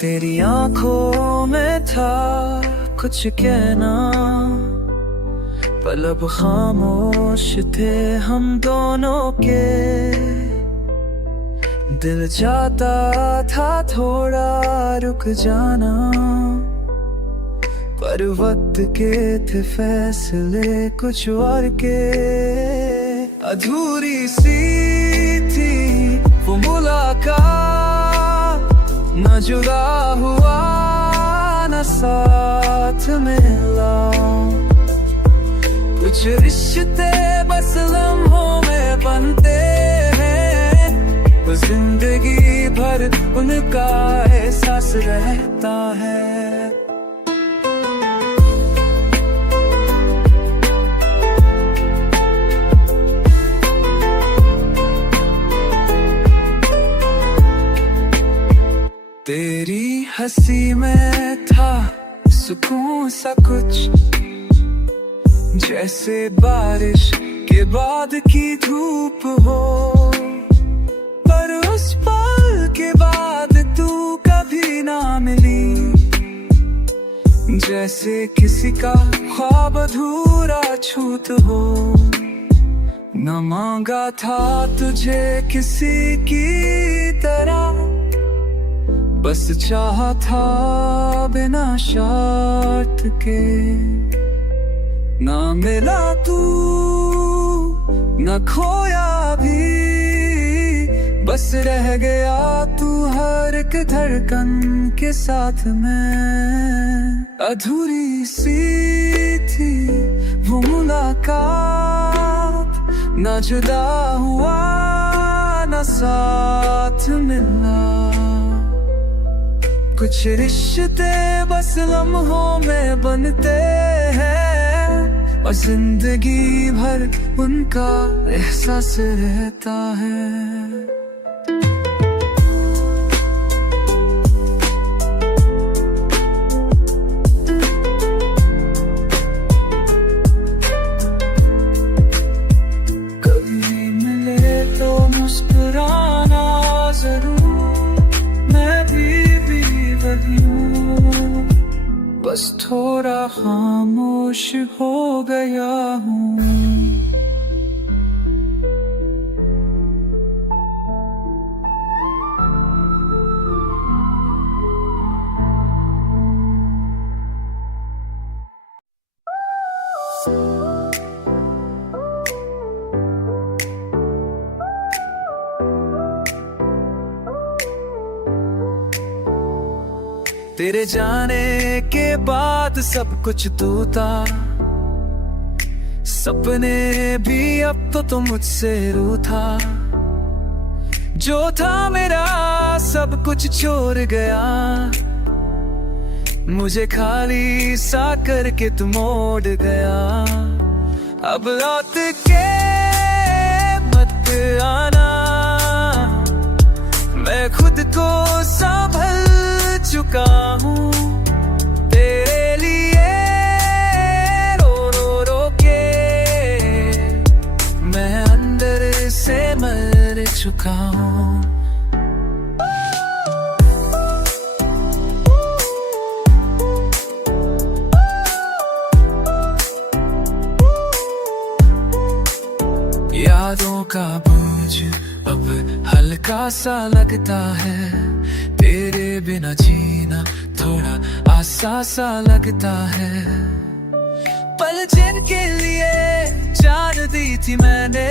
तेरी आंखों में था कुछ कहना, पल अब खामोश थे हम दोनों के। दिल चाहता था थोड़ा रुक जाना, पर वक्त के थे फैसले कुछ और के। अधूरी सी थी वो मुलाकात, न जुदा हुआ न साथ मिला। कुछ रिश्ते बस लम्हों में बनते हैं, वो जिंदगी भर उनका एहसास रहता है। तेरी हंसी में था सुकून सा कुछ, जैसे बारिश के बाद की धूप हो। पर उस पल के बाद तू कभी ना मिली, जैसे किसी का ख्वाब अधूरा छूट हो। न मांगा था तुझे किसी की तरह, बस चाहा था बिना शर्त के। ना मिला तू न खोया भी, बस रह गया तू हर एक धड़कन के साथ में। अधूरी सी थी वो मुलाकात, न जुदा हुआ न साथ मिला। कुछ रिश्ते बस लम्हों में बनते हैं, और जिंदगी भर उनका एहसास रहता है। कभी मिले तो मुस्कुराना जरूर, मैं भी वही हूँ, बस थोड़ा खामोश हो गया हूँ। तेरे जाने के बाद सब कुछ तू था, सपने भी अब तो मुझसे रूठा। जो था मेरा सब कुछ छोड़ गया, मुझे खाली सा करके तू मोड़ गया। अब लौट के मत आना, मैं खुद को संभल चुका हूँ। तेरे लिए रो रो रो के मैं अंदर से मर चुका हूँ। यादों का बोझ अब हल्का सा लगता है, तेरे बिना जीना थोड़ा आसा सा लगता है। पल जिनके लिए जान दी थी मैंने,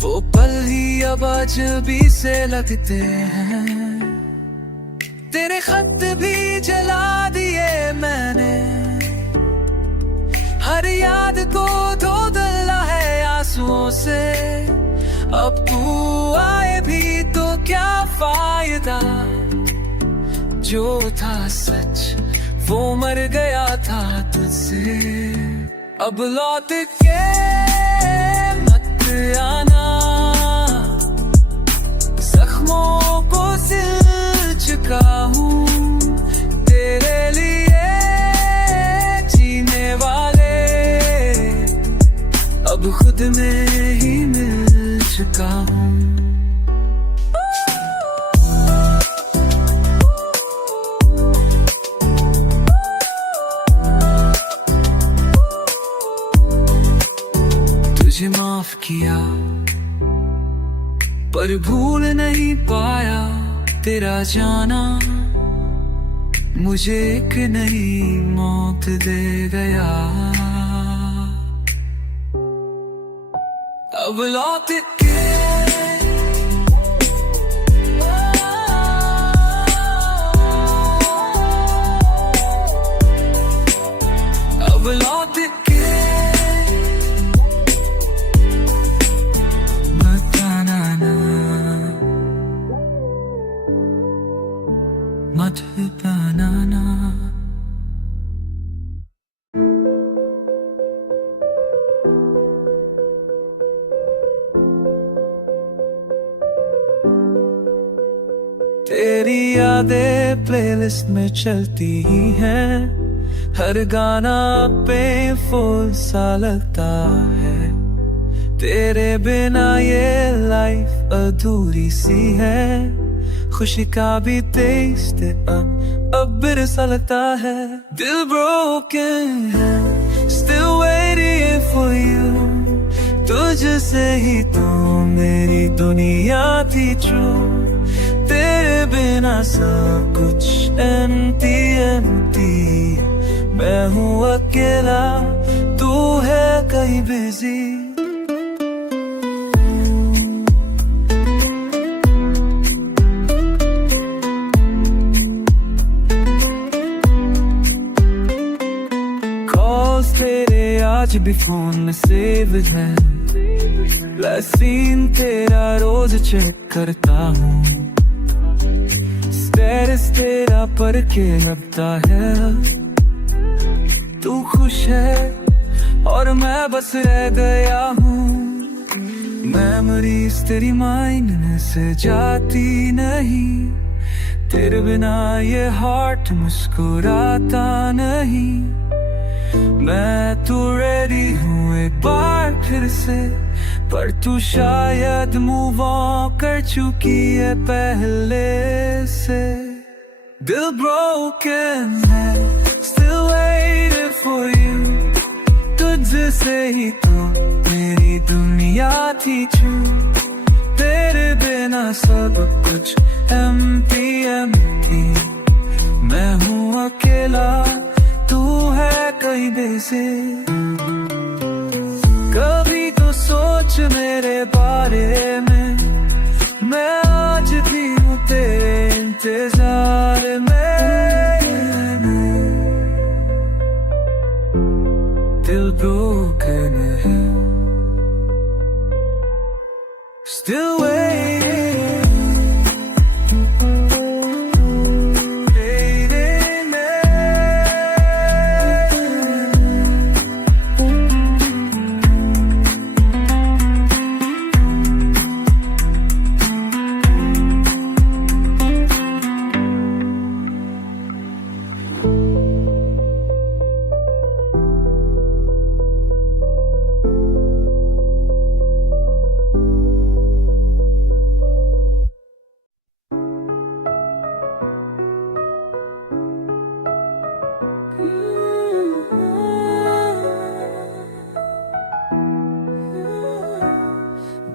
वो पल ही अब अजनबी से लगते हैं। तेरे खत भी जला दिए मैंने, हर याद को धो डाला है आंसुओं से। अब तू आए भी तो क्या फायदा, जो था सच वो मर गया था तुझसे। अब लौट के मत आना, जख्मों को सिल चुका हूँ। तेरे लिए जीने वाले अब खुद में ही मिल चुका हूँ। माफ किया, पर भूल नहीं पाया तेरा जाना। मुझे एक नई मौत दे गया। अब लौट के अब लौट के बताना ना, मत बनाना। तेरी यादें प्लेलिस्ट में चलती ही हैं, हर गाना पेनफुल सा लगता है। तेरे बिना ये लाइफ अधूरी सी है, खुशी का भी टेस्ट अब बिर सा लगता है। दिल broken है, still waiting for you। तुझसे ही तो मेरी दुनिया थी true। तेरे बिना सब कुछ empty empty। मैं हूँ अकेला, तू है कहीं बिजी। कॉल्स तेरे आज भी फोन में सेव है, सीन तेरा रोज चेक करता हूँ। स्टेटस तेरा पढ़ के लगता है तू खुश है और मैं बस रह गया हूँ। मेमोरीज तेरी माइंड में से जाती नहीं, तेरे बिना ये हार्ट मुस्कुराता नहीं। मैं तू रेडी हूँ एक बार फिर से, पर तू शायद मूव ऑन कर चुकी है पहले से। दिल broken है, still waiting for you। तुझसे ही तो मेरी दुनिया थी true। तेरे बिना सब कुछ empty empty। मैं हूँ अकेला, तू है कहीं बेसे। कभी तो सोच मेरे बारे में, मैं आज भी हूँ तेरे इंतजार में। दिल broken है, still waiting।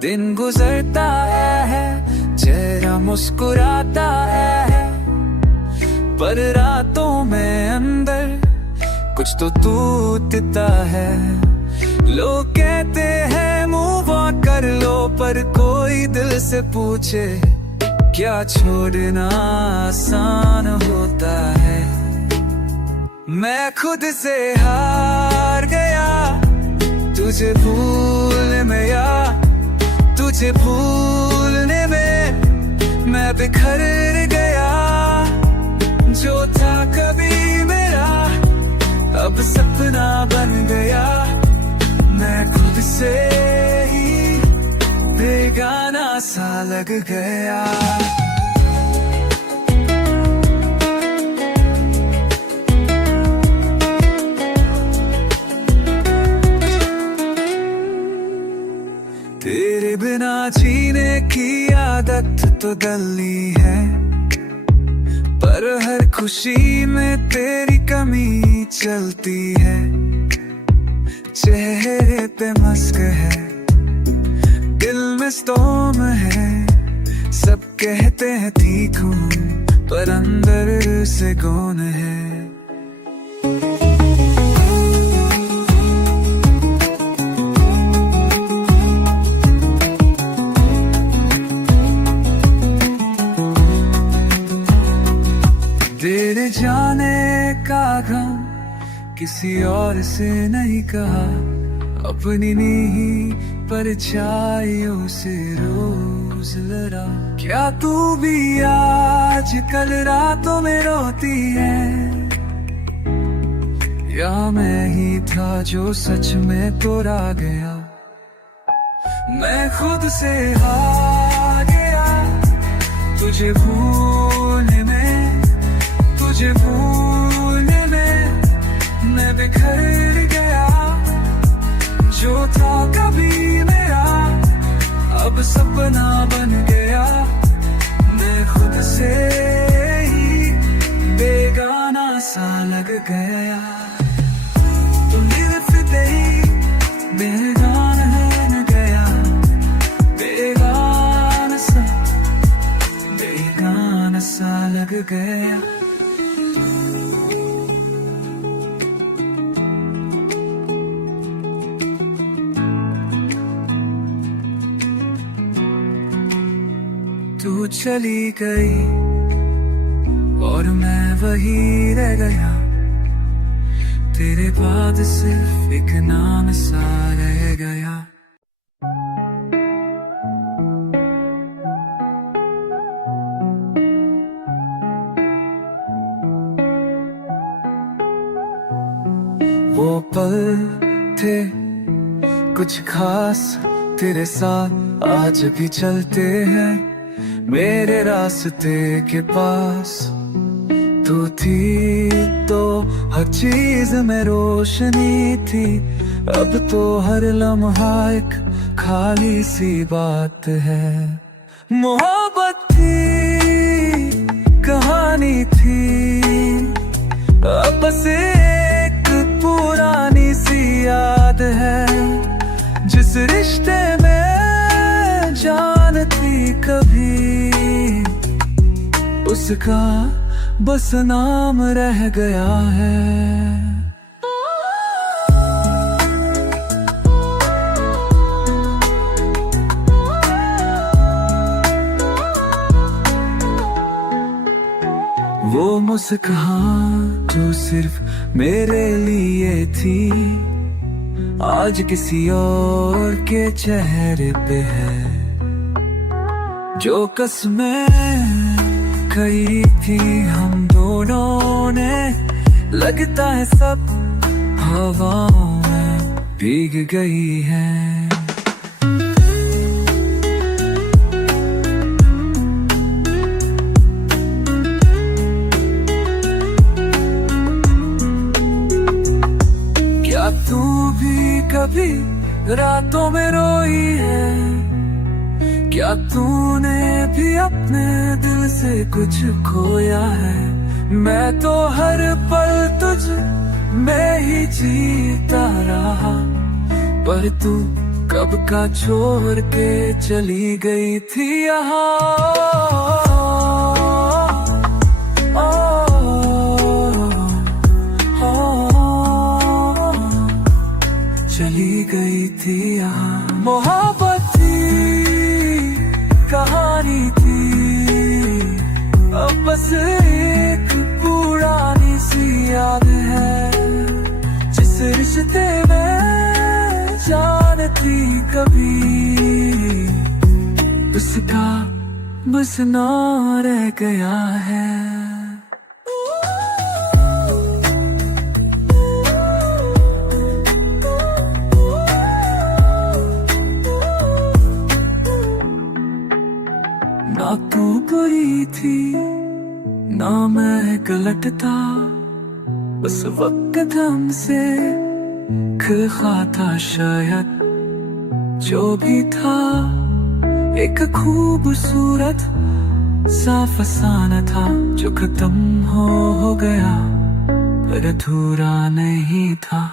दिन गुजरता है, चेहरा मुस्कुराता है, पर रातों में अंदर कुछ तो टूटता है। लोग कहते हैं मूव ऑन कर लो, पर कोई दिल से पूछे क्या छोड़ना आसान होता है। मैं खुद से हार गया तुझे भूलने में, या तुझे भूलने में मैं बिखर गया। जो था कभी मेरा अब सपना बन गया। मैं खुद से ही बेगाना सा लग गया। तेरे बिना जीने की आदत तो डली है, पर हर खुशी में तेरी कमी चलती है। चेहरे पे मस्क है, में स्टॉर्म है, सब कहते हैं ठीक हूँ, पर अंदर से कौन है। तेरे जाने का गम किसी और से नहीं कहा, अपनी नींद परछाइयों से रोज लड़ा। क्या तू भी आज कल रातों में रोती है, या मैं ही था जो सच में तोड़ा गया। मैं खुद से हार गया तुझे भूलने में, तुझे भूलने में मैं बिखर गया। जो था कभी मेरा अब सपना बन गया, मैं खुद से ही बेगाना सा लग गया। तुम दिलफिते ही बेगाना बन गया, बेगाना सा लग गया। तू चली गई और मैं वही रह गया, तेरे बाद सिर्फ एक नाम सा रह गया। वो पल थे कुछ खास तेरे साथ आज भी चलते हैं मेरे रास्ते के पास। तू थी तो हर चीज में रोशनी थी, अब तो हर लम्हा एक खाली सी बात है। मोहब्बत थी कहानी थी, अब बस एक पुरानी सी याद है। जिस रिश्ते में जान थी कभी, उसका बस नाम रह गया है। वो मुस्कान जो सिर्फ मेरे लिए थी, आज किसी और के चेहरे पे है। जो कसमें कही थी हम दोनों ने, लगता है सब हवाओं में भीग गई है। क्या तू भी कभी रातों में रोई है, क्या तूने भी अपने दिल से कुछ खोया है। मैं तो हर पल तुझ में ही जीता रहा, पर तू कब का छोड़ के चली गई थी यहाँ। चली गई थी यहाँ। मोहब्बत कहानी थी, अब बस एक पुरानी सी याद है। जिस रिश्ते में जान थी कभी, उसका बस नाम रह गया है। ना तू बुरी थी ना मैं गलत था, बस वक्त हमसे खा था शायद। जो भी था एक खूबसूरत सा फसाना था, जो खत्म हो गया पर अधूरा नहीं था।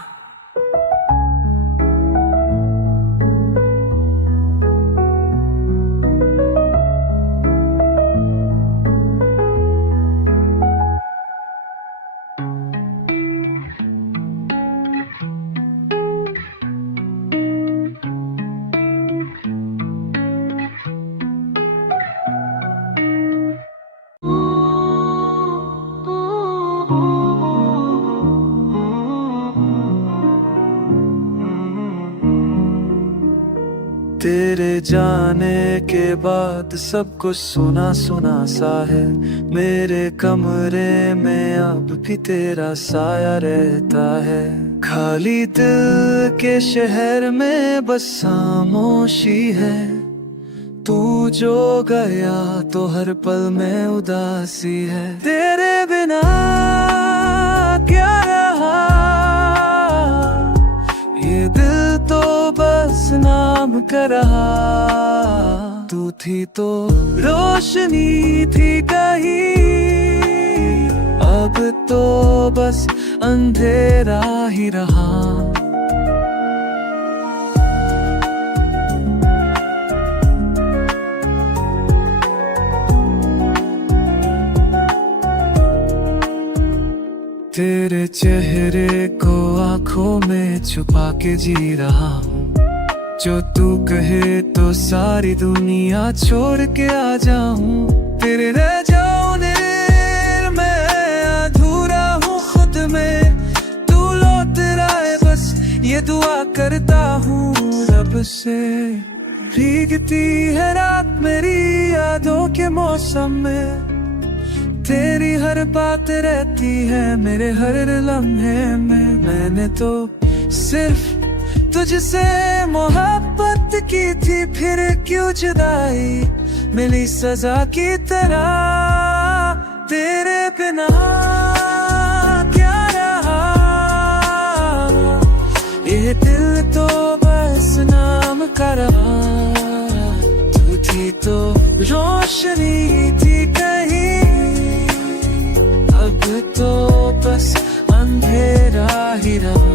तेरे जाने के बाद सब कुछ सुना सुना सा है। मेरे कमरे में अब भी तेरा साया रहता है। खाली दिल के शहर में बस खामोशी है। तू जो गया तो हर पल में उदासी है। तेरे बिना क्या रहा, ये दिल तो बस नाम का रहा। तू थी तो रोशनी थी कहीं, अब तो बस अंधेरा ही रहा। तेरे चेहरे को आंखों में छुपा के जी रहा हूँ। जो तू कहे तो सारी दुनिया छोड़ के आ जाऊं। तेरे रह जाने मैं अधूरा हूँ खुद में। तू लौट आए बस ये दुआ करता हूँ रब से। भीगती है रात मेरी यादों के मौसम में। तेरी हर बात रहती है मेरे हर लम्हे में। मैंने तो सिर्फ तुझसे मोहब्बत की थी, फिर क्यों जुदाई मिली सजा की तरह। तेरे बिना क्या रहा, ये दिल तो बस नाम का रहा। तू थी तो रोशनी थी कहीं, अब तो बस अंधेरा ही रहा।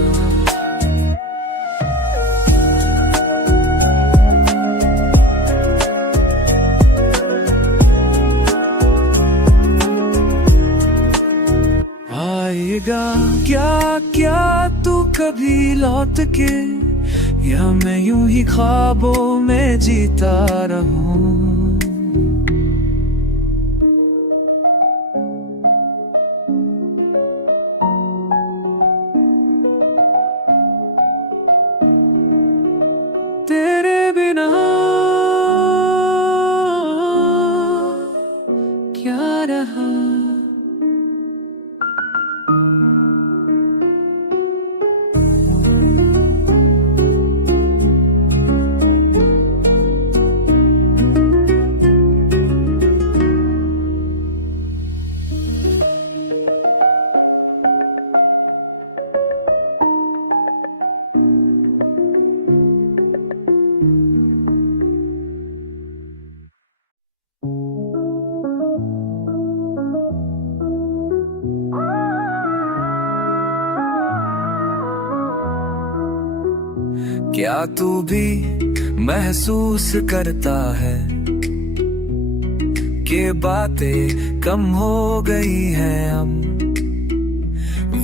आएगा क्या क्या तू कभी लौट के, या मैं यूं ही ख्वाबों में जीता रहूं। तेरे बिना क्या रहा। क्या तू भी महसूस करता है कि बातें कम हो गई हैं अब।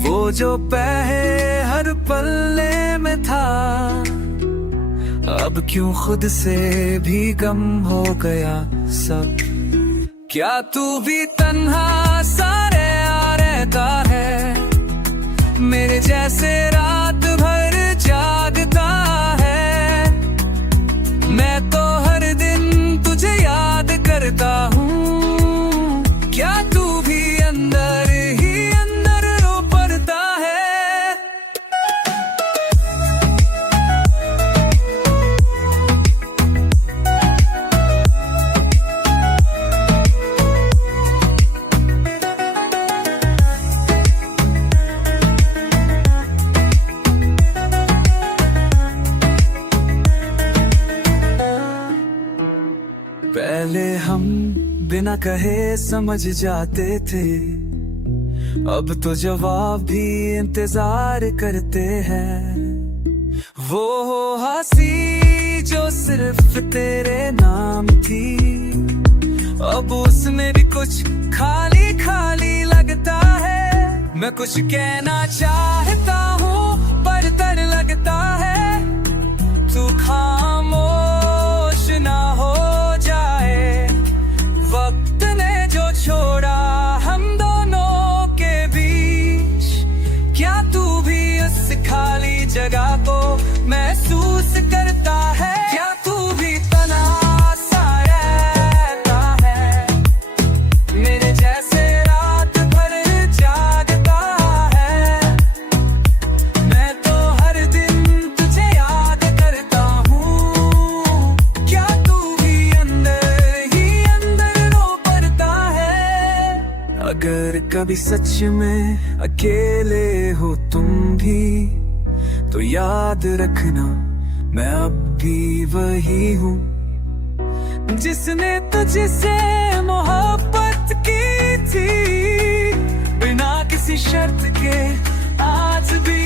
वो जो पहले हर पल्ले में था, अब क्यों खुद से भी कम हो गया सब। क्या तू भी तन्हा सा रहता है, मेरे जैसे रात भर जागता है। मैं तो हर दिन तुझे याद करता हूँ। क्या तू भी अंदर ही अंदर रो पड़ता है। पहले हम बिना कहे समझ जाते थे, अब तो जवाब भी इंतजार करते हैं। वो हंसी जो सिर्फ तेरे नाम थी, अब उसमें भी कुछ खाली खाली लगता है। मैं कुछ कहना चाहता हूँ पर डर लगता है। तू खामोश ना हो छोड़ा हम दोनों के बीच। क्या तू भी उस खाली जगह को महसूस करता है। क्या तू कभी सच में अकेले हो तुम भी, तो याद रखना मैं अब भी वही हूँ जिसने तुझसे मोहब्बत की थी, बिना किसी शर्त के आज भी